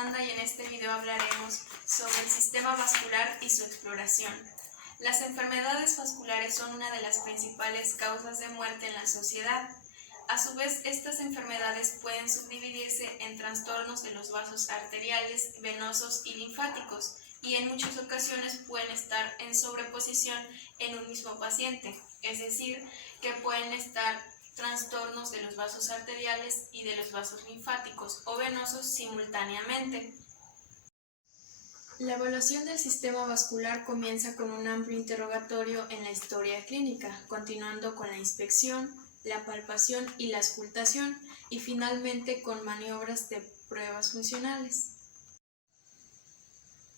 Fernanda y en este video hablaremos sobre el sistema vascular y su exploración. Las enfermedades vasculares son una de las principales causas de muerte en la sociedad. A su vez, estas enfermedades pueden subdividirse en trastornos de los vasos arteriales, venosos y linfáticos, y en muchas ocasiones pueden estar en sobreposición en un mismo paciente, es decir, que pueden estar trastornos de los vasos arteriales y de los vasos linfáticos o venosos simultáneamente. La evaluación del sistema vascular comienza con un amplio interrogatorio en la historia clínica, continuando con la inspección, la palpación y la auscultación, y finalmente con maniobras de pruebas funcionales.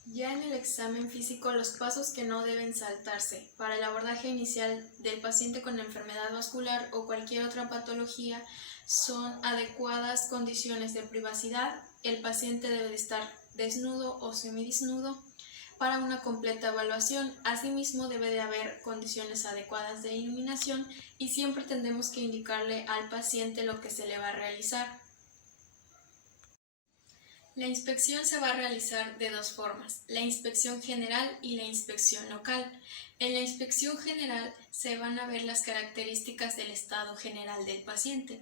Ya en el examen físico, los pasos que no deben saltarse para el abordaje inicial del paciente con enfermedad vascular o cualquier otra patología son adecuadas condiciones de privacidad. El paciente debe estar desnudo o semidesnudo para una completa evaluación. Asimismo, debe de haber condiciones adecuadas de iluminación y siempre tendremos que indicarle al paciente lo que se le va a realizar. La inspección se va a realizar de dos formas, la inspección general y la inspección local. En la inspección general se van a ver las características del estado general del paciente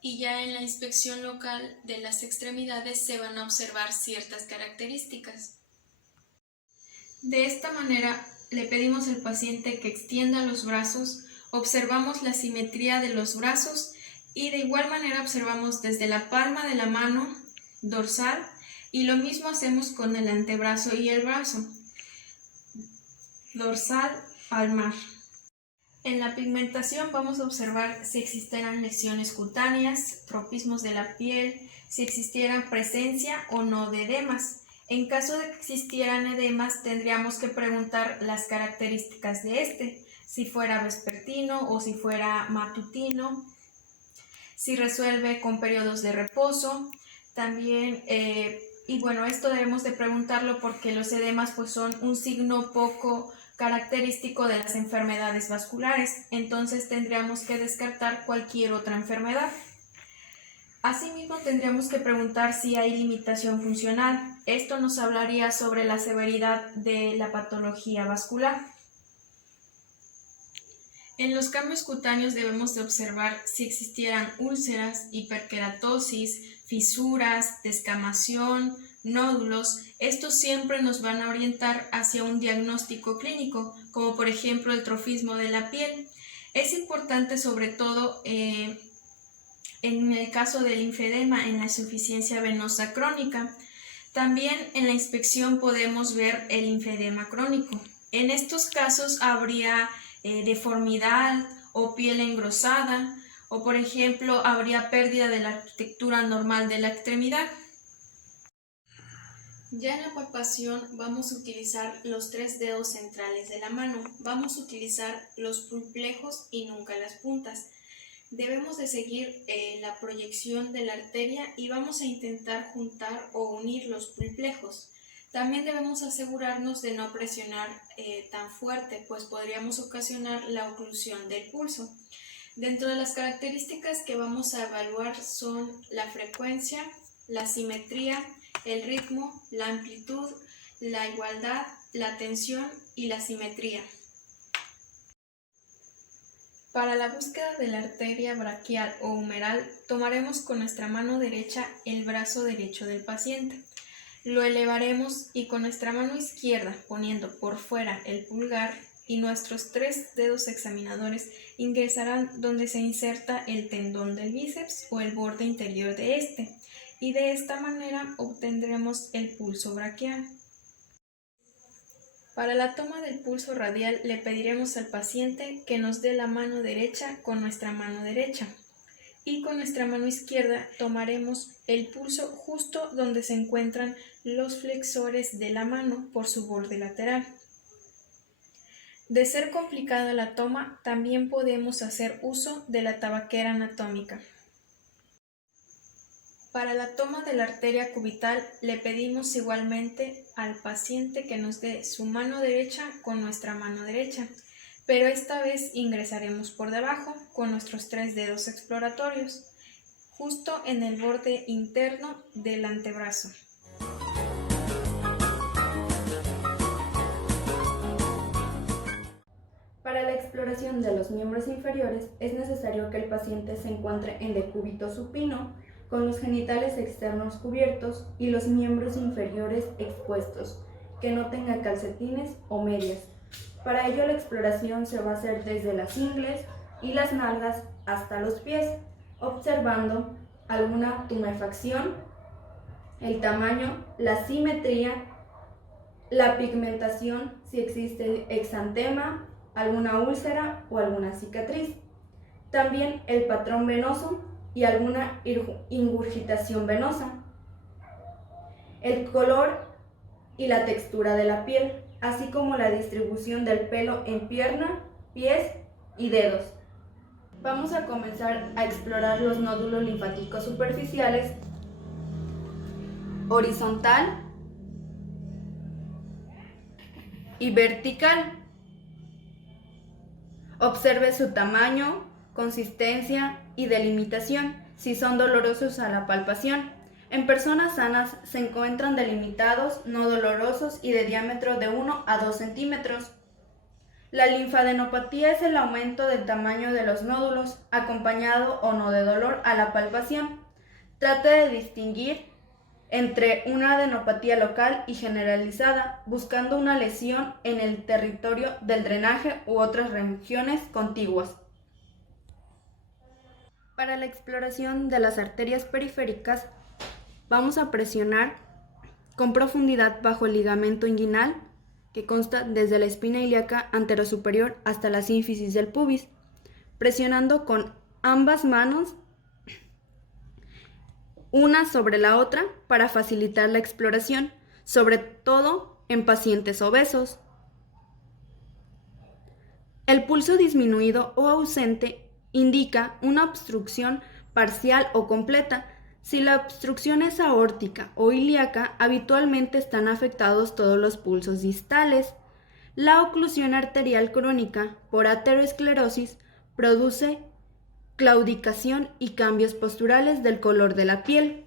y ya en la inspección local de las extremidades se van a observar ciertas características. De esta manera le pedimos al paciente que extienda los brazos, observamos la simetría de los brazos y de igual manera observamos desde la palma de la mano dorsal y lo mismo hacemos con el antebrazo y el brazo dorsal palmar. En la pigmentación vamos a observar si existieran lesiones cutáneas, tropismos de la piel, si existieran presencia o no de edemas. En caso de que existieran edemas, tendríamos que preguntar las características de este, si fuera vespertino o si fuera matutino, si resuelve con periodos de reposo. También, esto debemos de preguntarlo porque los edemas pues son un signo poco característico de las enfermedades vasculares, entonces tendríamos que descartar cualquier otra enfermedad. Asimismo, tendríamos que preguntar si hay limitación funcional. Esto nos hablaría sobre la severidad de la patología vascular. En los cambios cutáneos debemos de observar si existieran úlceras, hiperkeratosis, fisuras, descamación, nódulos. Estos siempre nos van a orientar hacia un diagnóstico clínico, como por ejemplo el trofismo de la piel. Es importante sobre todo en el caso del linfedema, en la insuficiencia venosa crónica. También en la inspección podemos ver el linfedema crónico. En estos casos habría deformidad o piel engrosada, o por ejemplo habría pérdida de la arquitectura normal de la extremidad. Ya en la palpación vamos a utilizar los 3 dedos centrales de la mano, vamos a utilizar los pulplejos y nunca las puntas. Debemos de seguir la proyección de la arteria y vamos a intentar juntar o unir los pulplejos. También debemos asegurarnos de no presionar tan fuerte, pues podríamos ocasionar la oclusión del pulso. Dentro de las características que vamos a evaluar son la frecuencia, la simetría, el ritmo, la amplitud, la igualdad, la tensión y la simetría. Para la búsqueda de la arteria braquial o humeral, tomaremos con nuestra mano derecha el brazo derecho del paciente. Lo elevaremos y con nuestra mano izquierda, poniendo por fuera el pulgar y nuestros 3 dedos examinadores, ingresarán donde se inserta el tendón del bíceps o el borde interior de este, y de esta manera obtendremos el pulso braquial. Para la toma del pulso radial le pediremos al paciente que nos dé la mano derecha con nuestra mano derecha y con nuestra mano izquierda tomaremos el pulso justo donde se encuentran los flexores de la mano por su borde lateral. De ser complicada la toma, también podemos hacer uso de la tabaquera anatómica. Para la toma de la arteria cubital le pedimos igualmente al paciente que nos dé su mano derecha con nuestra mano derecha, pero esta vez ingresaremos por debajo con nuestros 3 dedos exploratorios, justo en el borde interno del antebrazo. exploración de los miembros inferiores es necesario que el paciente se encuentre en decúbito supino, con los genitales externos cubiertos y los miembros inferiores expuestos, que no tenga calcetines o medias. Para ello la exploración se va a hacer desde las ingles y las nalgas hasta los pies, observando alguna tumefacción, el tamaño, la simetría, la pigmentación, si existe exantema, alguna úlcera o alguna cicatriz. También el patrón venoso y alguna ingurgitación venosa. El color y la textura de la piel, así como la distribución del pelo en pierna, pies y dedos. Vamos a comenzar a explorar los nódulos linfáticos superficiales, horizontal y vertical. Observe su tamaño, consistencia y delimitación, si son dolorosos a la palpación. En personas sanas se encuentran delimitados, no dolorosos y de diámetro de 1 a 2 centímetros. La linfadenopatía es el aumento del tamaño de los nódulos, acompañado o no de dolor a la palpación. Trate de distinguir entre una adenopatía local y generalizada, buscando una lesión en el territorio del drenaje u otras regiones contiguas. Para la exploración de las arterias periféricas, vamos a presionar con profundidad bajo el ligamento inguinal, que consta desde la espina ilíaca anterosuperior hasta la sínfisis del pubis, presionando con ambas manos una sobre la otra para facilitar la exploración, sobre todo en pacientes obesos. El pulso disminuido o ausente indica una obstrucción parcial o completa. Si la obstrucción es aórtica o ilíaca, habitualmente están afectados todos los pulsos distales. La oclusión arterial crónica por ateroesclerosis produce claudicación y cambios posturales del color de la piel.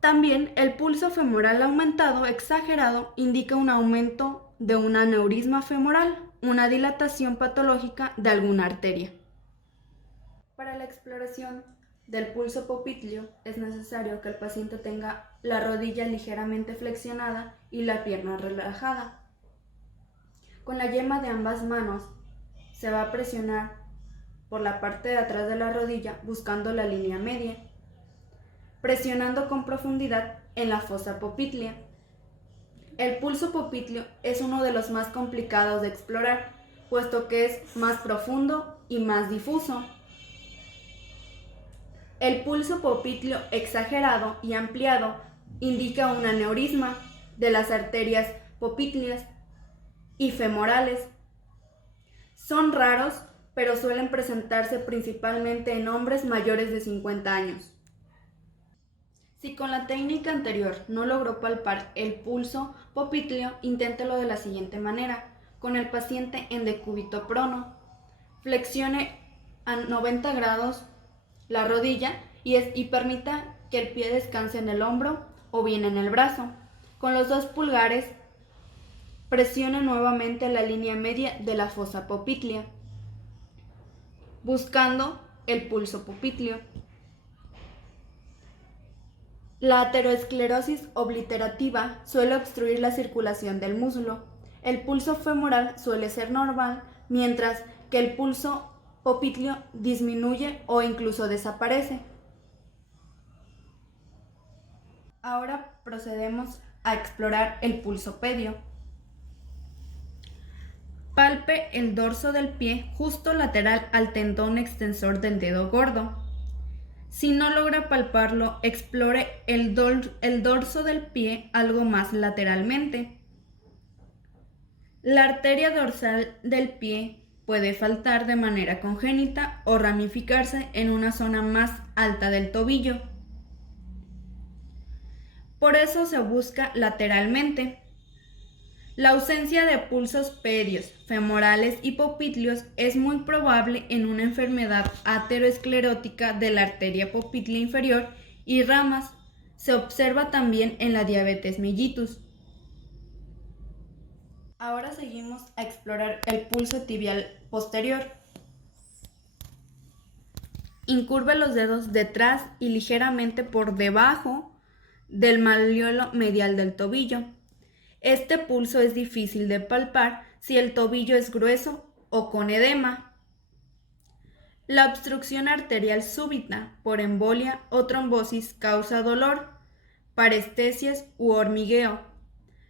También el pulso femoral aumentado exagerado indica un aumento de un aneurisma femoral, una dilatación patológica de alguna arteria. Para la exploración del pulso popliteo es necesario que el paciente tenga la rodilla ligeramente flexionada y la pierna relajada. Con la yema de ambas manos se va a presionar por la parte de atrás de la rodilla buscando la línea media, presionando con profundidad en la fosa poplitea. El pulso popliteo es uno de los más complicados de explorar, puesto que es más profundo y más difuso. El pulso popliteo exagerado y ampliado indica un aneurisma de las arterias popliteas y femorales. Son raros, pero suelen presentarse principalmente en hombres mayores de 50 años. Si con la técnica anterior no logró palpar el pulso popliteo, inténtelo de la siguiente manera, con el paciente en decúbito prono. Flexione a 90 grados la rodilla y permita que el pie descanse en el hombro o bien en el brazo. Con los 2 pulgares presione nuevamente la línea media de la fosa poplitea, buscando el pulso popliteo. La ateroesclerosis obliterativa suele obstruir la circulación del músculo. El pulso femoral suele ser normal, mientras que el pulso popliteo disminuye o incluso desaparece. Ahora procedemos a explorar el pulso pedio. Palpe el dorso del pie justo lateral al tendón extensor del dedo gordo. Si no logra palparlo, explore el dorso del pie algo más lateralmente. La arteria dorsal del pie puede faltar de manera congénita o ramificarse en una zona más alta del tobillo. Por eso se busca lateralmente. La ausencia de pulsos pedios, femorales y popitlios es muy probable en una enfermedad ateroesclerótica de la arteria poplitea inferior y ramas. Se observa también en la diabetes mellitus. Ahora seguimos a explorar el pulso tibial posterior. Incurve los dedos detrás y ligeramente por debajo del malleolo medial del tobillo. Este pulso es difícil de palpar si el tobillo es grueso o con edema. La obstrucción arterial súbita por embolia o trombosis causa dolor, parestesias u hormigueo.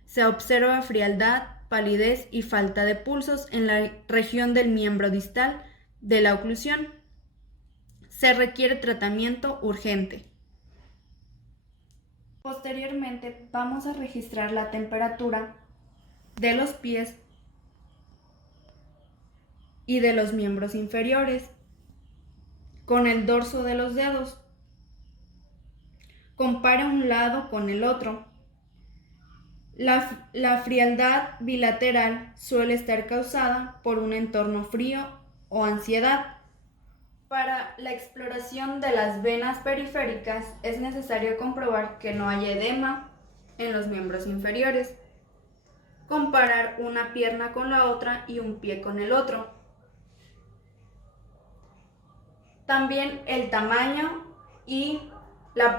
Se observa frialdad, palidez y falta de pulsos en la región del miembro distal de la oclusión. Se requiere tratamiento urgente. Posteriormente vamos a registrar la temperatura de los pies y de los miembros inferiores con el dorso de los dedos. Compare un lado con el otro. La frialdad bilateral suele estar causada por un entorno frío o ansiedad. Para la exploración de las venas periféricas es necesario comprobar que no hay edema en los miembros inferiores. Comparar una pierna con la otra y un pie con el otro. También el tamaño y la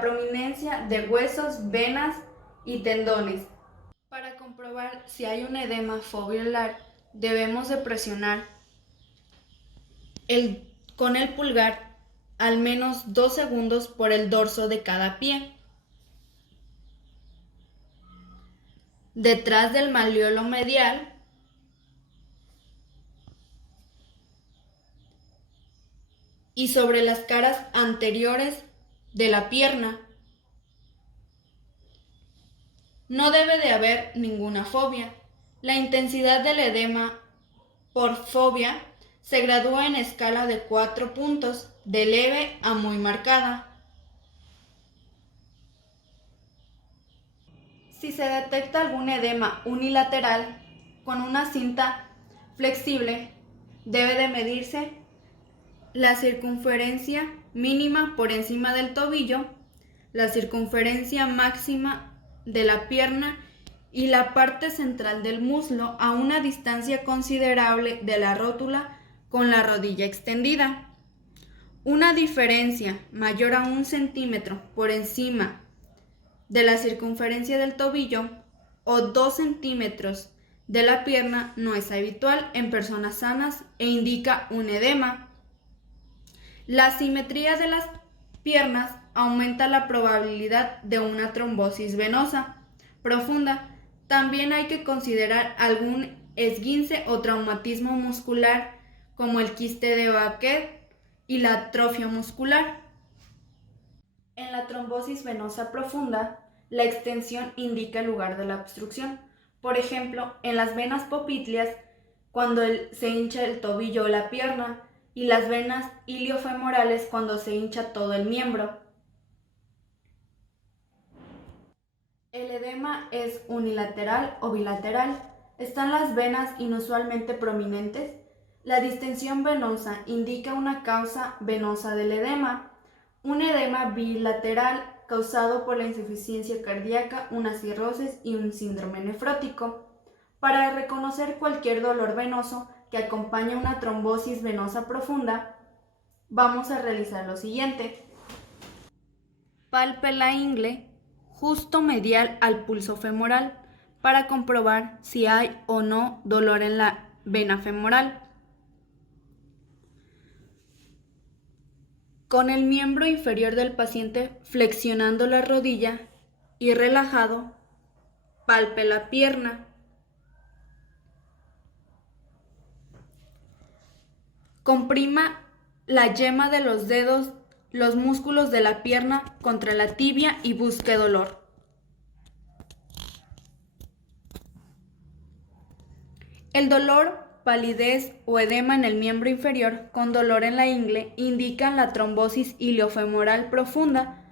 prominencia de huesos, venas y tendones. Para comprobar si hay un edema foveolar, debemos de presionar con el pulgar al menos 2 segundos por el dorso de cada pie, detrás del malleolo medial y sobre las caras anteriores de la pierna. No debe de haber ninguna fobia. La intensidad del edema por fobia se gradúa en escala de 4 puntos, de leve a muy marcada. Si se detecta algún edema unilateral con una cinta flexible, debe de medirse la circunferencia mínima por encima del tobillo, la circunferencia máxima de la pierna y la parte central del muslo a una distancia considerable de la rótula con la rodilla extendida. Una diferencia mayor a 1 centímetro por encima de la circunferencia del tobillo o 2 centímetros de la pierna no es habitual en personas sanas e indica un edema. La simetría de las piernas aumenta la probabilidad de una trombosis venosa profunda. También hay que considerar algún esguince o traumatismo muscular como el quiste de Beckett y la atrofia muscular. En la trombosis venosa profunda, la extensión indica el lugar de la obstrucción. Por ejemplo, en las venas popliteas, cuando se hincha el tobillo o la pierna, y las venas iliofemorales cuando se hincha todo el miembro. El edema es unilateral o bilateral. Están las venas inusualmente prominentes. La distensión venosa indica una causa venosa del edema. Un edema bilateral causado por la insuficiencia cardíaca, una cirrosis y un síndrome nefrótico. Para reconocer cualquier dolor venoso que acompaña una trombosis venosa profunda, vamos a realizar lo siguiente. Palpe la ingle justo medial al pulso femoral para comprobar si hay o no dolor en la vena femoral. Con el miembro inferior del paciente flexionando la rodilla y relajado, palpe la pierna. Comprima la yema de los dedos, los músculos de la pierna contra la tibia y busque dolor. El dolor, palidez o edema en el miembro inferior con dolor en la ingle indican la trombosis iliofemoral profunda.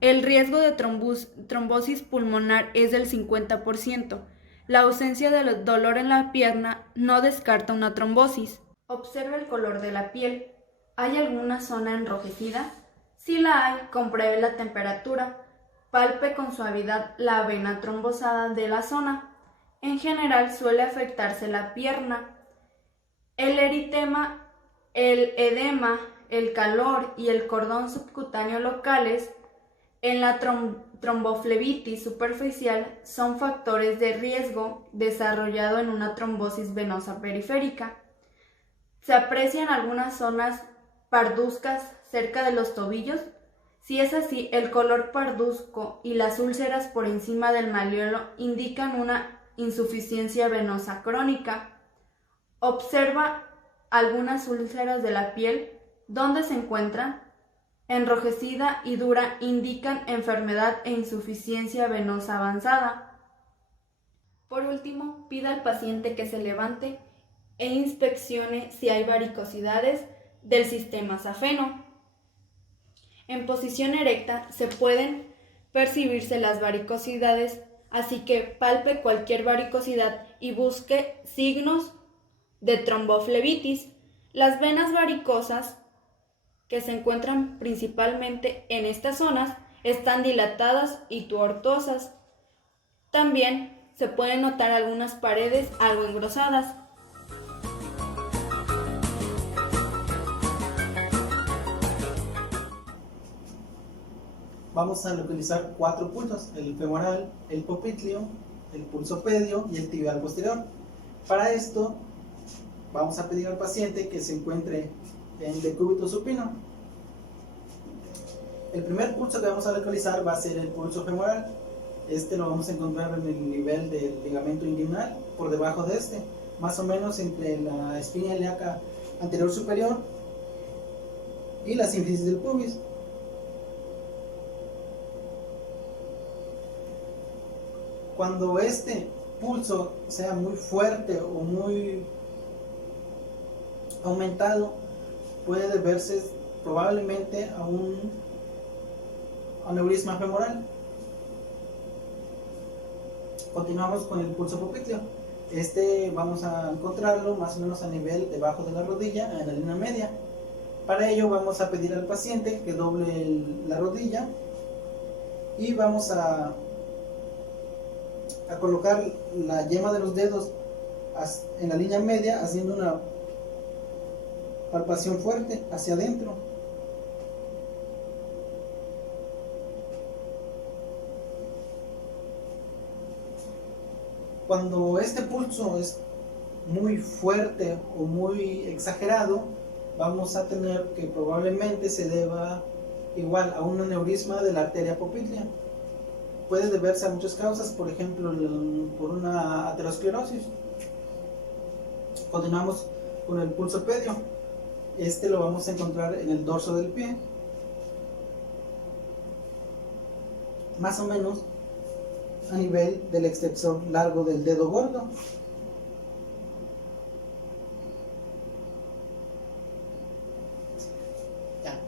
El riesgo de trombosis pulmonar es del 50%. La ausencia de dolor en la pierna no descarta una trombosis. Observe el color de la piel. ¿Hay alguna zona enrojecida? Si la hay, compruebe la temperatura. Palpe con suavidad la vena trombosada de la zona. En general suele afectarse la pierna. El eritema, el edema, el calor y el cordón subcutáneo locales en la tromboflebitis superficial son factores de riesgo desarrollado en una trombosis venosa periférica. Se aprecian algunas zonas parduzcas cerca de los tobillos. Si es así, el color parduzco y las úlceras por encima del malleolo indican una insuficiencia venosa crónica. Observa algunas úlceras de la piel donde se encuentran enrojecida y dura, indican enfermedad e insuficiencia venosa avanzada. Por último, pida al paciente que se levante e inspeccione si hay varicosidades del sistema safeno. En posición erecta se pueden percibirse las varicosidades, así que palpe cualquier varicosidad y busque signos de tromboflebitis. Las venas varicosas, que se encuentran principalmente en estas zonas, están dilatadas y tuertosas. También se pueden notar algunas paredes algo engrosadas. Vamos a localizar 4 pulsos: el femoral, el popliteo, el pulsopedio y el tibial posterior. Para esto vamos a pedir al paciente que se encuentre en decúbito supino. El primer pulso que vamos a localizar va a ser el pulso femoral. Este lo vamos a encontrar en el nivel del ligamento inguinal, por debajo de este, más o menos entre la espina ilíaca anterior superior y la sínfisis del pubis. Cuando este pulso sea muy fuerte o muy aumentado, puede deberse probablemente a un aneurisma femoral. Continuamos con el pulso popliteo. Este vamos a encontrarlo más o menos a nivel debajo de la rodilla, en la línea media. Para ello vamos a pedir al paciente que doble la rodilla y vamos a colocar la yema de los dedos en la línea media, haciendo una palpación fuerte hacia adentro. Cuando este pulso es muy fuerte o muy exagerado, vamos a tener que probablemente se deba igual a un aneurisma de la arteria poplitea. Puede deberse a muchas causas, por ejemplo, por una aterosclerosis. Continuamos con el pulsopedio. Este lo vamos a encontrar en el dorso del pie, más o menos a nivel del extensor largo del dedo gordo. Ya.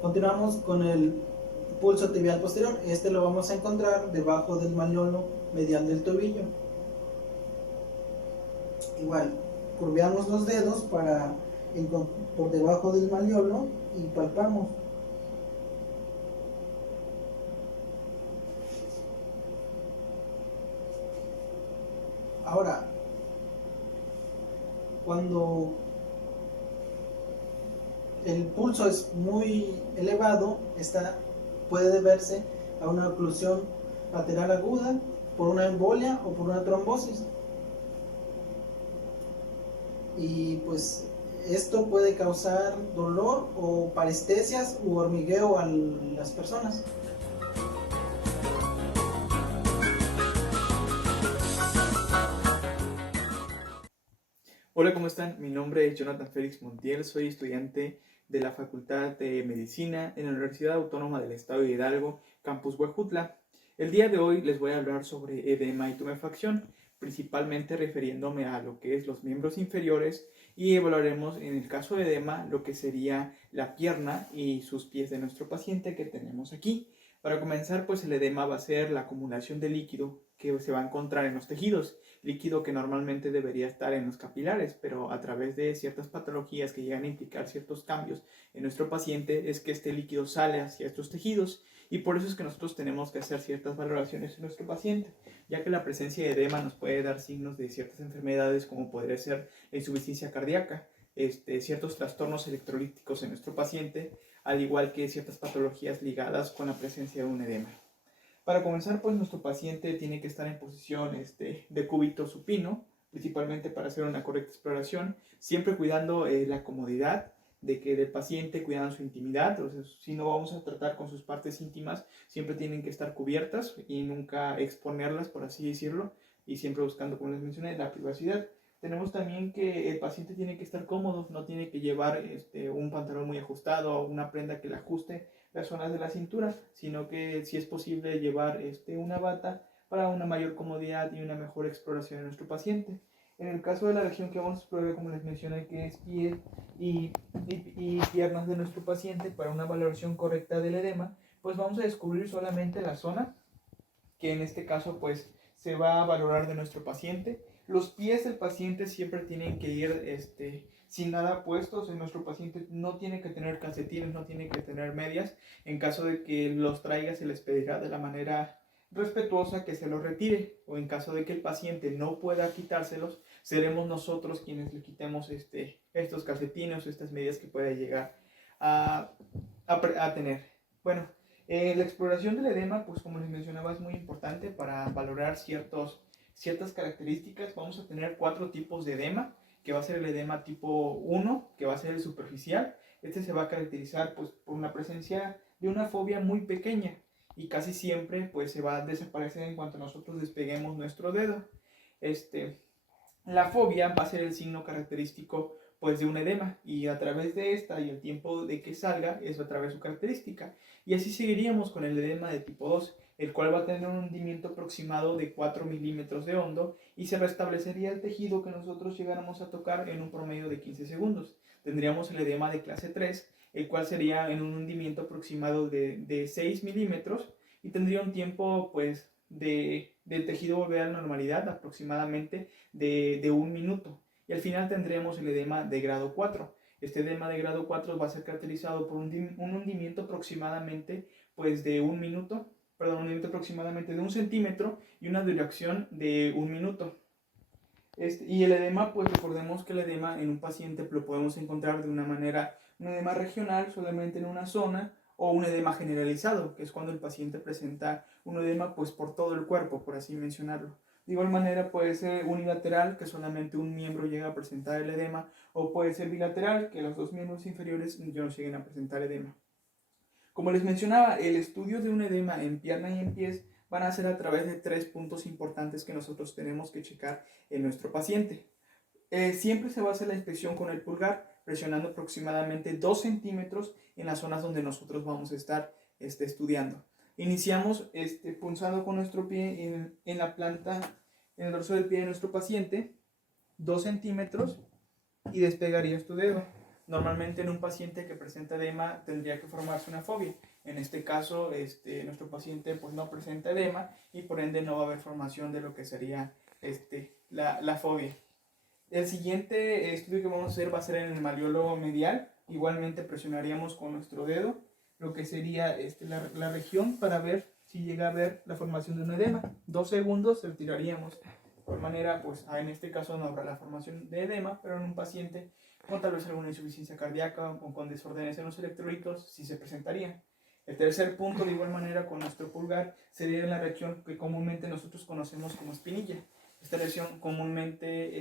Continuamos con el pulso tibial posterior. Este lo vamos a encontrar debajo del malleolo medial del tobillo. Igual, curveamos los dedos por debajo del malleolo y palpamos. Ahora, cuando el pulso es muy elevado, puede deberse a una oclusión lateral aguda por una embolia o por una trombosis. Y pues esto puede causar dolor o parestesias u hormigueo a las personas. Hola, ¿cómo están? Mi nombre es Jonathan Félix Montiel, soy estudiante de la Facultad de Medicina en la Universidad Autónoma del Estado de Hidalgo, Campus Huejutla. El día de hoy les voy a hablar sobre edema y tumefacción, principalmente refiriéndome a lo que es los miembros inferiores, y evaluaremos en el caso de edema lo que sería la pierna y sus pies de nuestro paciente que tenemos aquí. Para comenzar, pues el edema va a ser la acumulación de líquido que se va a encontrar en los tejidos, líquido que normalmente debería estar en los capilares, pero a través de ciertas patologías que llegan a implicar ciertos cambios en nuestro paciente es que este líquido sale hacia estos tejidos, y por eso es que nosotros tenemos que hacer ciertas valoraciones en nuestro paciente, ya que la presencia de edema nos puede dar signos de ciertas enfermedades como podría ser la insuficiencia cardíaca, ciertos trastornos electrolíticos en nuestro paciente, al igual que ciertas patologías ligadas con la presencia de un edema. Para comenzar, pues nuestro paciente tiene que estar en posición de cúbito supino, principalmente para hacer una correcta exploración, siempre cuidando la comodidad del paciente, cuidando su intimidad. O sea, si no vamos a tratar con sus partes íntimas, siempre tienen que estar cubiertas y nunca exponerlas, por así decirlo, y siempre buscando, como les mencioné, la privacidad. Tenemos también que el paciente tiene que estar cómodo, no tiene que llevar un pantalón muy ajustado o una prenda que le ajuste las zonas de la cintura, sino que si es posible llevar una bata para una mayor comodidad y una mejor exploración de nuestro paciente. En el caso de la región que vamos a explorar, como les mencioné, que es piel y piernas de nuestro paciente, para una valoración correcta del edema, pues vamos a descubrir solamente la zona que en este caso pues se va a valorar de nuestro paciente. Los pies del paciente siempre tienen que ir sin nada puestos. Nuestro paciente no tiene que tener calcetines, no tiene que tener medias. En caso de que los traiga, se les pedirá de la manera respetuosa que se los retire, o en caso de que el paciente no pueda quitárselos, seremos nosotros quienes le quitemos estos calcetines o estas medias que pueda llegar a tener. Bueno, la exploración del edema, pues como les mencionaba, es muy importante para valorar ciertas características. Vamos a tener 4 tipos de edema, que va a ser el edema tipo 1, que va a ser el superficial. Se va a caracterizar pues, por una presencia de una fobia muy pequeña, y casi siempre pues, se va a desaparecer en cuanto nosotros despeguemos nuestro dedo. La fobia va a ser el signo característico pues de un edema, y a través de esta y el tiempo de que salga es a través de su característica, y así seguiríamos con el edema de tipo 2, el cual va a tener un hundimiento aproximado de 4 milímetros de hondo y se restablecería el tejido que nosotros llegáramos a tocar en un promedio de 15 segundos. Tendríamos el edema de clase 3, el cual sería en un hundimiento aproximado de 6 milímetros y tendría un tiempo pues del tejido volver a la normalidad aproximadamente de 1 minuto. Y al final tendremos el edema de grado 4. Este edema de grado 4 va a ser caracterizado por un hundimiento aproximadamente pues de 1 minuto, un hundimiento aproximadamente de 1 centímetro y una duración de 1 minuto. Y el edema, pues recordemos que el edema en un paciente lo podemos encontrar de una manera, un edema regional solamente en una zona, o un edema generalizado, que es cuando el paciente presenta un edema pues por todo el cuerpo, por así mencionarlo. De igual manera puede ser unilateral, que solamente un miembro llega a presentar el edema, o puede ser bilateral, que los 2 miembros inferiores ya no lleguen a presentar edema. Como les mencionaba, el estudio de un edema en pierna y en pies van a ser a través de 3 puntos importantes que nosotros tenemos que checar en nuestro paciente. Siempre se va a hacer la inspección con el pulgar, presionando aproximadamente 2 centímetros en las zonas donde nosotros vamos a estar estudiando. Iniciamos punzando con nuestro pie en la planta, en el dorso del pie de nuestro paciente, 2 centímetros, y despegarías tu dedo. Normalmente en un paciente que presenta edema tendría que formarse una fobia. En este caso, nuestro paciente pues, no presenta edema y por ende no va a haber formación de lo que sería la fobia. El siguiente estudio que vamos a hacer va a ser en el malleolo medial. Igualmente presionaríamos con nuestro dedo lo que sería la región para ver si llega a haber la formación de un edema. 2 segundos retiraríamos. De igual manera, pues en este caso no habrá la formación de edema, pero en un paciente con tal vez alguna insuficiencia cardíaca o con desórdenes en los electrolitos sí se presentaría. El tercer punto, de igual manera, con nuestro pulgar, sería en la región que comúnmente nosotros conocemos como espinilla. Esta región comúnmente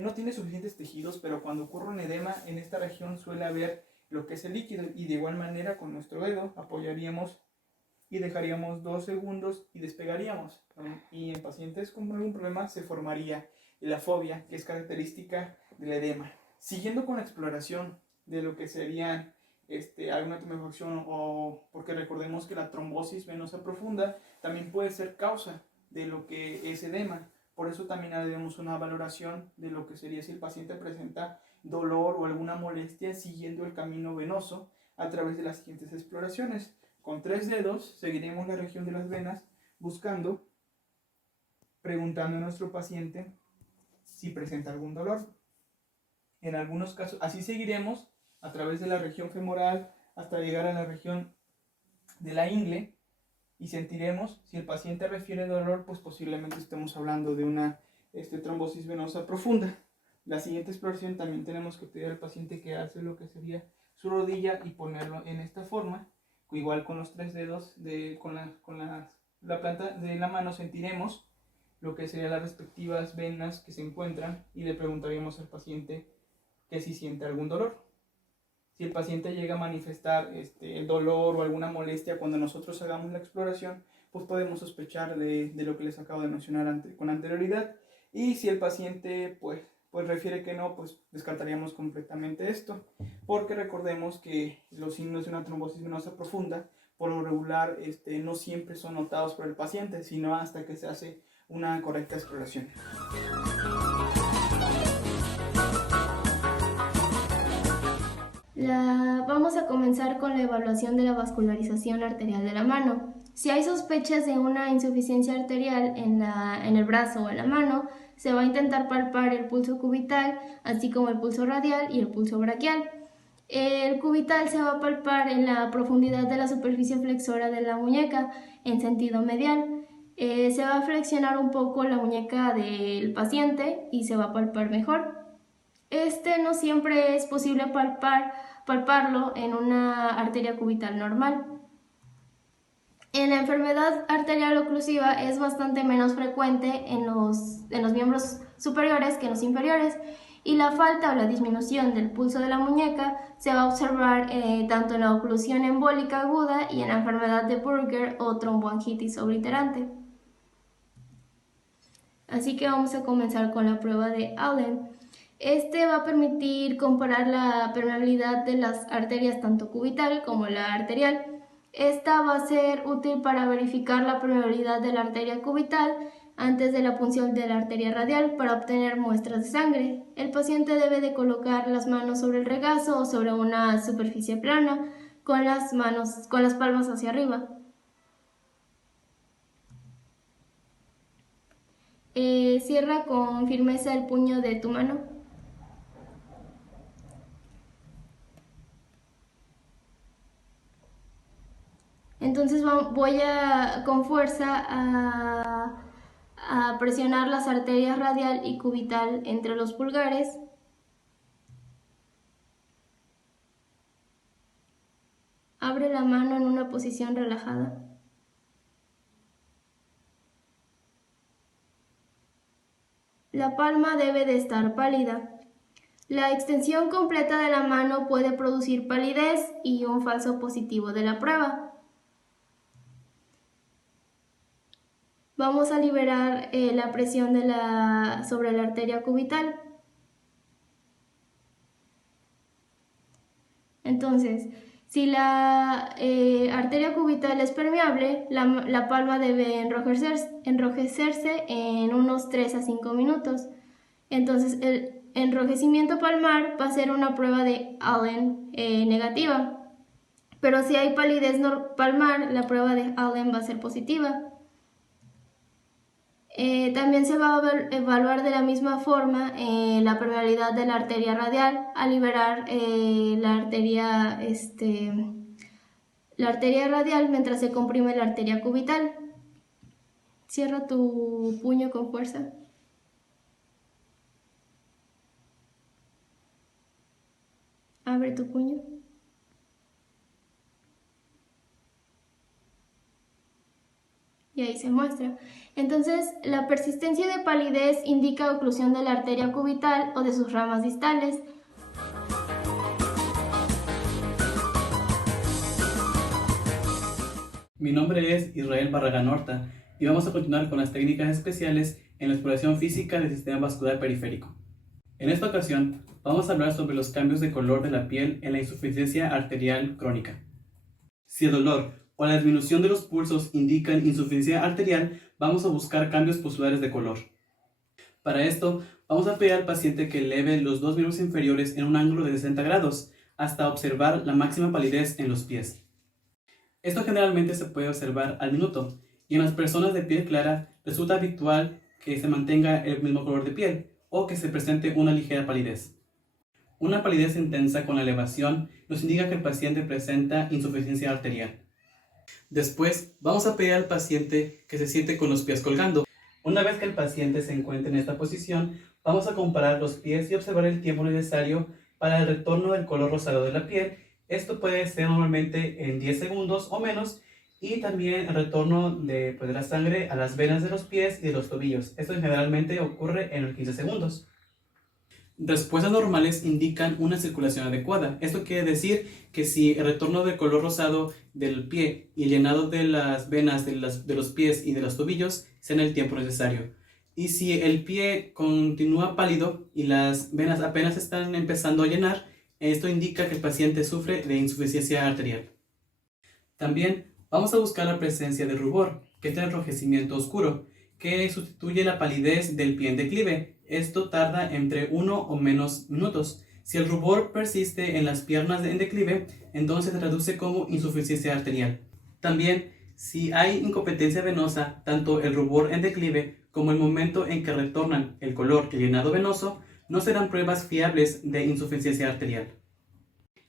no tiene suficientes tejidos, pero cuando ocurre un edema, en esta región suele haber lo que es el líquido, y de igual manera con nuestro dedo apoyaríamos y dejaríamos 2 segundos y despegaríamos. Y en pacientes con algún problema se formaría la fobia, que es característica del edema. Siguiendo con la exploración de lo que serían alguna tumefacción, o porque recordemos que la trombosis venosa profunda también puede ser causa de lo que es edema. Por eso también haremos una valoración de lo que sería si el paciente presenta dolor o alguna molestia siguiendo el camino venoso a través de las siguientes exploraciones. Con 3 dedos seguiremos la región de las venas buscando preguntando a nuestro paciente si presenta algún dolor. En algunos casos, así seguiremos a través de la región femoral hasta llegar a la región de la ingle y sentiremos. Si el paciente refiere dolor, pues posiblemente estemos hablando de una trombosis venosa profunda. La siguiente exploración también tenemos que pedir al paciente que hace lo que sería su rodilla y ponerlo en esta forma, igual con los 3 dedos, con la planta de la mano sentiremos lo que serían las respectivas venas que se encuentran y le preguntaríamos al paciente que si siente algún dolor. Si el paciente llega a manifestar el dolor o alguna molestia cuando nosotros hagamos la exploración, pues podemos sospechar de lo que les acabo de mencionar con anterioridad. Y si el paciente pues refiere que no, pues descartaríamos completamente esto, porque recordemos que los signos de una trombosis venosa profunda por lo regular no siempre son notados por el paciente, sino hasta que se hace una correcta exploración. Vamos a comenzar con la evaluación de la vascularización arterial de la mano. Si hay sospechas de una insuficiencia arterial en el brazo o en la mano, se va a intentar palpar el pulso cubital, así como el pulso radial y el pulso braquial. El cubital se va a palpar en la profundidad de la superficie flexora de la muñeca, en sentido medial. Se va a flexionar un poco la muñeca del paciente y se va a palpar mejor. No siempre es posible palparlo en una arteria cubital normal. En la enfermedad arterial oclusiva es bastante menos frecuente en los miembros superiores que en los inferiores, y la falta o la disminución del pulso de la muñeca se va a observar tanto en la oclusión embólica aguda y en la enfermedad de Buerger o tromboangitis obliterante. Así que vamos a comenzar con la prueba de Allen. Va a permitir comparar la permeabilidad de las arterias tanto cubital como la arterial. Esta va a ser útil para verificar la permeabilidad de la arteria cubital antes de la punción de la arteria radial para obtener muestras de sangre. El paciente debe de colocar las manos sobre el regazo o sobre una superficie plana con las palmas hacia arriba. Cierra con firmeza el puño de tu mano. Entonces voy con fuerza a presionar las arterias radial y cubital entre los pulgares. Abre la mano en una posición relajada. La palma debe de estar pálida. La extensión completa de la mano puede producir palidez y un falso positivo de la prueba. Vamos a liberar la presión sobre la arteria cubital. Entonces, si la arteria cubital es permeable, la palma debe enrojecerse en unos 3 a 5 minutos. Entonces, el enrojecimiento palmar va a ser una prueba de Allen negativa. Pero si hay palidez palmar, la prueba de Allen va a ser positiva. También se va a evaluar de la misma forma la permeabilidad de la arteria radial al liberar la arteria radial mientras se comprime la arteria cubital. Cierra tu puño con fuerza. Abre tu puño. Y ahí se muestra. Entonces, la persistencia de palidez indica oclusión de la arteria cubital o de sus ramas distales. Mi nombre es Israel Barragán Horta y vamos a continuar con las técnicas especiales en la exploración física del sistema vascular periférico. En esta ocasión, vamos a hablar sobre los cambios de color de la piel en la insuficiencia arterial crónica. Si el dolor o la disminución de los pulsos indican insuficiencia arterial, vamos a buscar cambios pulsulares de color. Para esto, vamos a pedir al paciente que eleve los dos miembros inferiores en un ángulo de 60 grados hasta observar la máxima palidez en los pies. Esto generalmente se puede observar al minuto, y en las personas de piel clara resulta habitual que se mantenga el mismo color de piel o que se presente una ligera palidez. Una palidez intensa con elevación nos indica que el paciente presenta insuficiencia arterial. Después, vamos a pedir al paciente que se siente con los pies colgando. Una vez que el paciente se encuentre en esta posición, vamos a comparar los pies y observar el tiempo necesario para el retorno del color rosado de la piel. Esto puede ser normalmente en 10 segundos o menos, y también el retorno de la sangre a las venas de los pies y de los tobillos. Esto generalmente ocurre en los 15 segundos. Respuestas normales indican una circulación adecuada. Esto quiere decir que si el retorno del color rosado del pie y el llenado de las venas de los pies y de los tobillos sea en el tiempo necesario. Y si el pie continúa pálido y las venas apenas están empezando a llenar, esto indica que el paciente sufre de insuficiencia arterial. También vamos a buscar la presencia de rubor, que es el enrojecimiento oscuro, que sustituye la palidez del pie en declive. Esto tarda entre 1 o menos minutos. Si el rubor persiste en las piernas en declive, entonces se traduce como insuficiencia arterial. También, si hay incompetencia venosa, tanto el rubor en declive como el momento en que retornan el color y el llenado venoso, no serán pruebas fiables de insuficiencia arterial.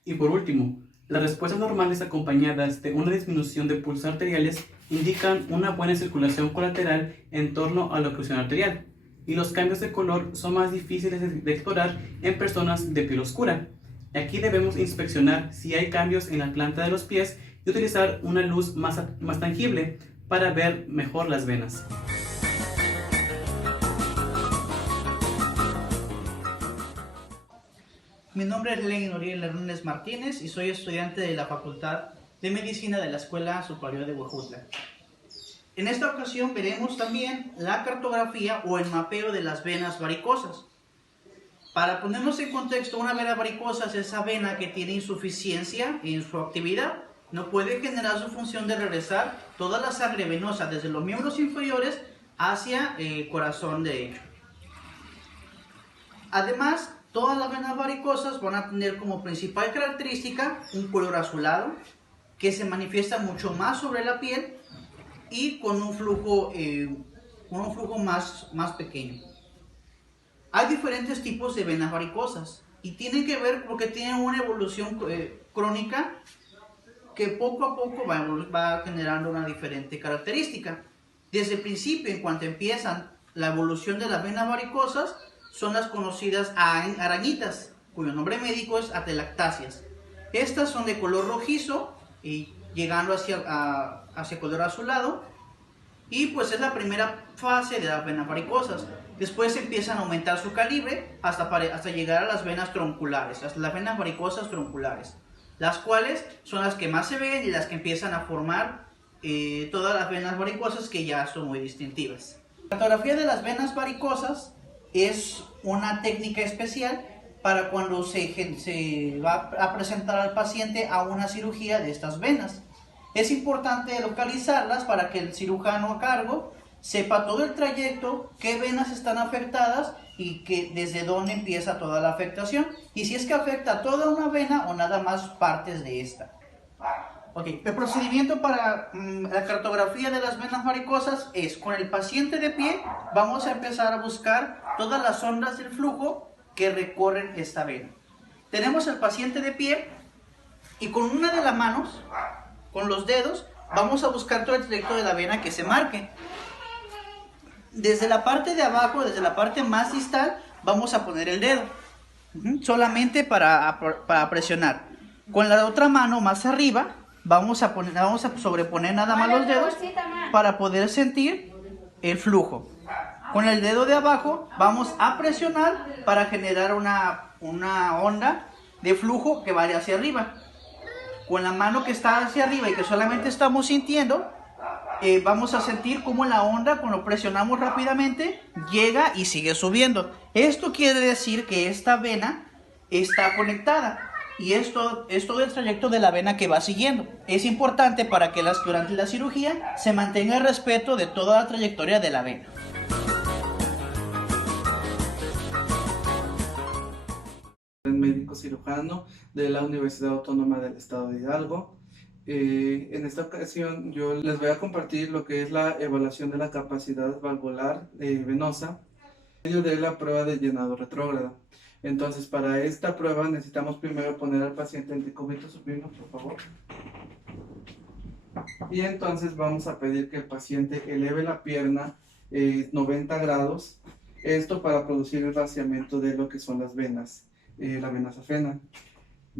Y por último, las respuestas normales acompañadas de una disminución de pulsos arteriales indican una buena circulación colateral en torno a la oclusión arterial, y los cambios de color son más difíciles de explorar en personas de piel oscura. Aquí debemos inspeccionar si hay cambios en la planta de los pies y utilizar una luz más tangible para ver mejor las venas. Mi nombre es Lenin Oriel Hernández Martínez y soy estudiante de la Facultad de Medicina de la Escuela Superior de Huejutla. En esta ocasión veremos también la cartografía o el mapeo de las venas varicosas. Para ponernos en contexto, una vena varicosa es esa vena que tiene insuficiencia en su actividad. No puede generar su función de regresar toda la sangre venosa desde los miembros inferiores hacia el corazón derecho. Además, todas las venas varicosas van a tener como principal característica un color azulado que se manifiesta mucho más sobre la piel y con un flujo más pequeño. Hay diferentes tipos de venas varicosas y tienen que ver porque tienen una evolución crónica que poco a poco va generando una diferente característica. Desde el principio, en cuanto empiezan la evolución de las venas varicosas, son las conocidas arañitas, cuyo nombre médico es atelactáceas. Estas son de color rojizo y llegando hacia color azulado, y pues es la primera fase de las venas varicosas. Después empiezan a aumentar su calibre hasta llegar a las venas tronculares, hasta las venas varicosas tronculares, las cuales son las que más se ven y las que empiezan a formar todas las venas varicosas, que ya son muy distintivas. La cartografía de las venas varicosas es una técnica especial para cuando se va a presentar al paciente a una cirugía de estas venas. Es importante localizarlas para que el cirujano a cargo sepa todo el trayecto, qué venas están afectadas y desde dónde empieza toda la afectación, y si es que afecta toda una vena o nada más partes de esta. Okay. El procedimiento para la cartografía de las venas varicosas es: con el paciente de pie vamos a empezar a buscar todas las ondas del flujo que recorren esta vena. Tenemos al paciente de pie y con una de las manos, con los dedos, vamos a buscar todo el trayecto de la vena que se marque. Desde la parte de abajo, desde la parte más distal, vamos a poner el dedo, solamente para presionar. Con la otra mano más arriba, vamos a sobreponer nada más los dedos para poder sentir el flujo. Con el dedo de abajo vamos a presionar para generar una onda de flujo que vaya hacia arriba. Con la mano que está hacia arriba y que solamente estamos sintiendo, vamos a sentir cómo la onda, cuando presionamos rápidamente, llega y sigue subiendo. Esto quiere decir que esta vena está conectada. Y esto es todo el trayecto de la vena que va siguiendo. Es importante para que durante la cirugía se mantenga el respeto de toda la trayectoria de la vena. Médico cirujano de la Universidad Autónoma del Estado de Hidalgo. En esta ocasión yo les voy a compartir lo que es la evaluación de la capacidad valvular venosa en medio de la prueba de llenado retrógrado. Entonces, para esta prueba necesitamos primero poner al paciente en decúbito supino, por favor. Y entonces vamos a pedir que el paciente eleve la pierna 90 grados, esto para producir el vaciamiento de lo que son las venas, la vena safena.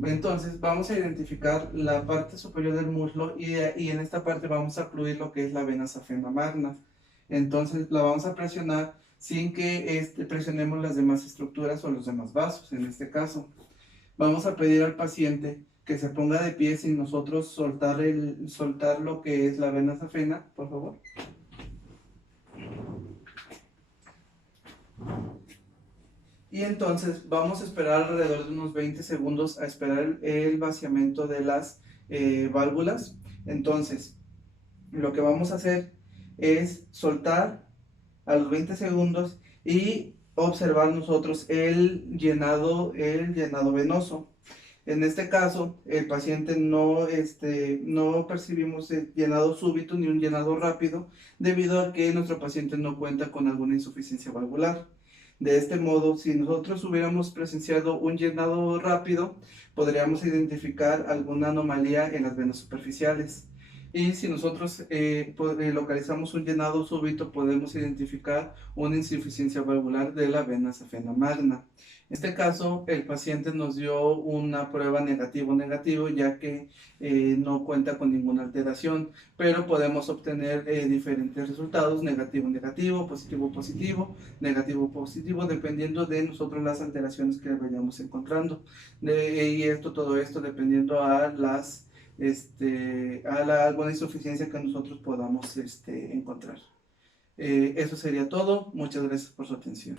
Entonces vamos a identificar la parte superior del muslo y en esta parte vamos a incluir lo que es la vena safena magna. Entonces la vamos a presionar sin que presionemos las demás estructuras o los demás vasos. En este caso vamos a pedir al paciente que se ponga de pie sin nosotros soltar lo que es la vena safena, por favor. Y entonces vamos a esperar alrededor de unos 20 segundos a esperar el vaciamiento de las válvulas. Entonces, lo que vamos a hacer es soltar a los 20 segundos y observar nosotros el llenado venoso. En este caso, el paciente no percibimos el llenado súbito ni un llenado rápido, debido a que nuestro paciente no cuenta con alguna insuficiencia valvular. De este modo, si nosotros hubiéramos presenciado un llenado rápido, podríamos identificar alguna anomalía en las venas superficiales. Y si nosotros localizamos un llenado súbito, podemos identificar una insuficiencia valvular de la vena safena magna. En este caso, el paciente nos dio una prueba negativo, ya que no cuenta con ninguna alteración, pero podemos obtener diferentes resultados, negativo, positivo, negativo, dependiendo de nosotros las alteraciones que vayamos encontrando. Todo esto dependiendo a alguna insuficiencia que nosotros podamos encontrar. Eso sería todo. Muchas gracias por su atención.